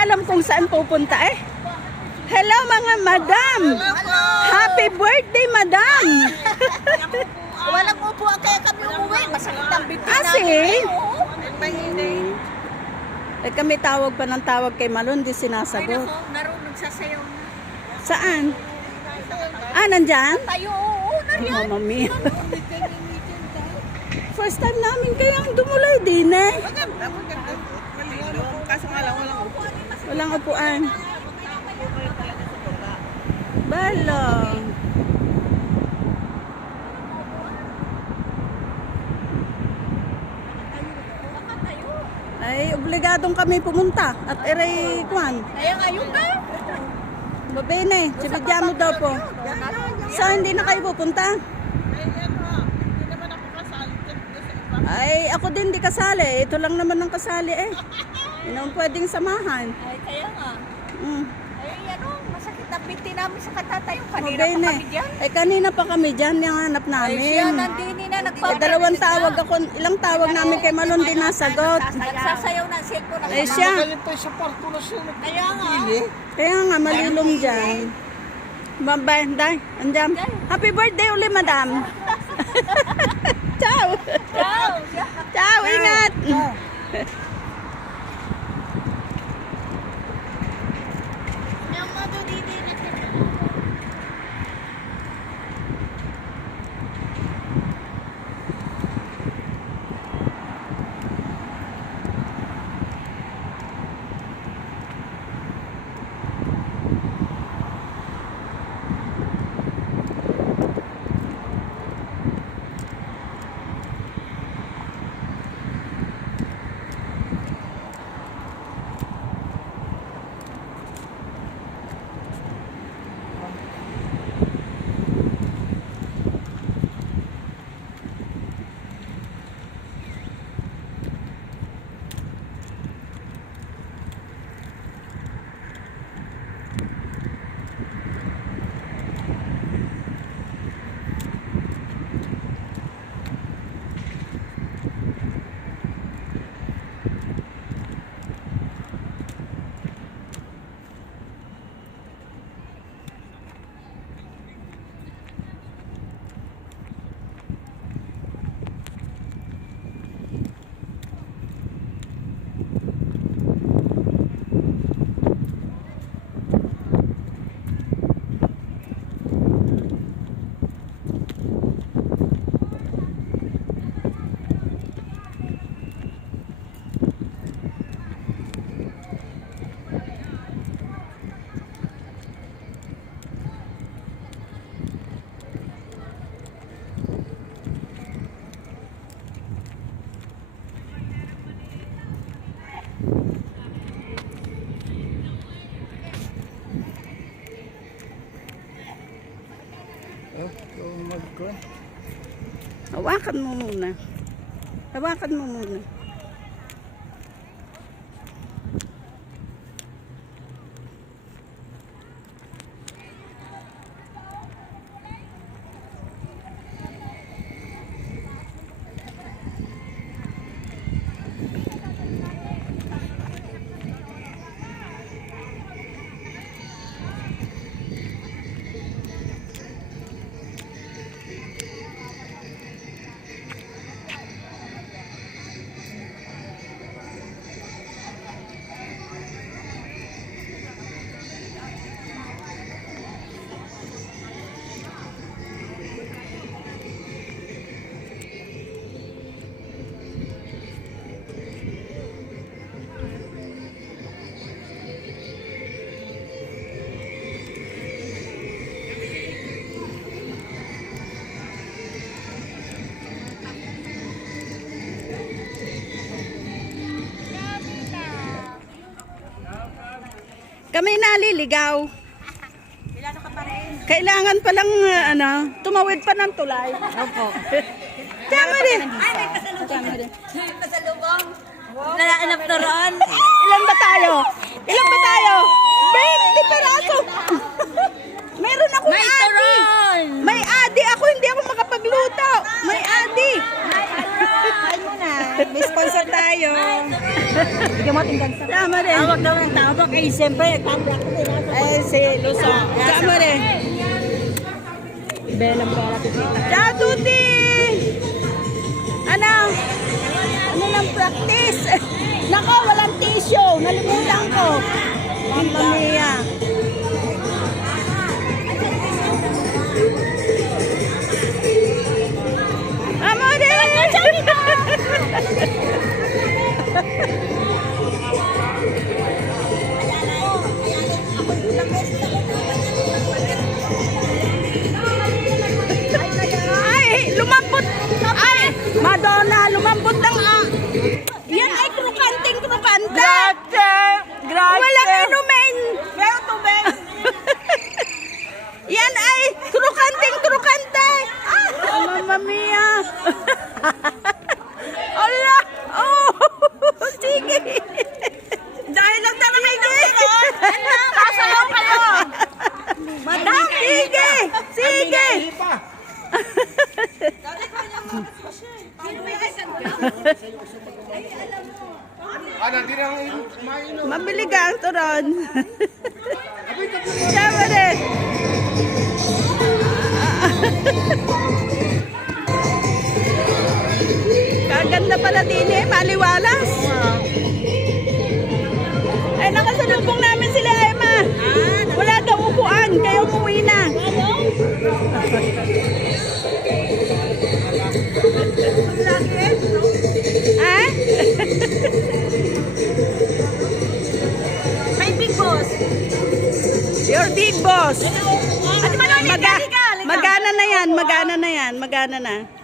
alam kung saan pupunta eh. Hello mga madam! Happy birthday madam! Walang upuan kaya kami umuwi. Masakit ang bibig Asi? namin. Eh kami tawag pa ng tawag kay Malon, di Ay sinasagot. nako, narunong sasayaw na. Saan? Ah, nandyan? Tayo, oo, nariyan. Mama mia. First time namin kayang dumulay din eh. Maganda. Malilong. Kaso nga lang, walang upuan. Walang upuan. Balong. Ay, obligadong kami pumunta. At eray, kuhan. Kaya ngayon na. Babene, sibigyan mo daw po. So, hindi na kayo pupunta? Ay, ako din di kasali. Ito lang naman ang kasali eh. Hindi naman pwedeng samahan. Ay, kaya nga. Mm. Ay, ano, masakit ang binti namin sa katatayo. Kanina pa Babene. kami dyan. Eh, kanina pa kami dyan. Yung hanap Ay, namin. siya nandini na Eh, dalawang tawag ako. Ilang tawag namin kay Malon din nasagot. Nagsasayaw ng cellphone. Eh, siya. Kaya nga. Kaya nga, malilom dyan. Bye-bye. Day, andyan. Happy birthday uli, madam. Ciao. Ciao. Ciao, ingat. Hawakan mo muna. Hawakan mo muna. Kami naliligaw. Kailangan palang tumawid pa ng tulay. Opo. Tama rin. Pasalubong. Nalaanap na roon. Ilan ba tayo? 20 peraso. Meron akong May adi. turon. May adi ako, hindi ako makapagluto. May adi. Ay mo na. May sponsor tayo. Gamot ang gansa. Sama rin. Tawag daw ng tawag. Ay, siyempre, tabla ko din. Ay, si Luso. Sama rin. Belang para tita. Ciao, Tuti! Ano? Ano ng practice? Nako, walang tissue. Nalimutan ko. Mamma mia. Amore! Ay, lumambot. Ay, Madonna, lumambot ng yan ay krokante. Grabe. Walang inumin. Meron tubig. Yan ay krokante. Mamma mia. Ala. Oh, sige. Dahil lang tayo kayo doon. Kasayaw kayo. Madam, sige. Sige. Hindi na mainom. Mabili ka ang turon. Sama rin. Kaganda pala din eh, maliwalas. Ay, nakasalubong namin sila, Emma. Wala daw upuan, kaya umuwi na. Ha? May big boss. Your big boss. Ate Manoli, Magana na yan, magana na.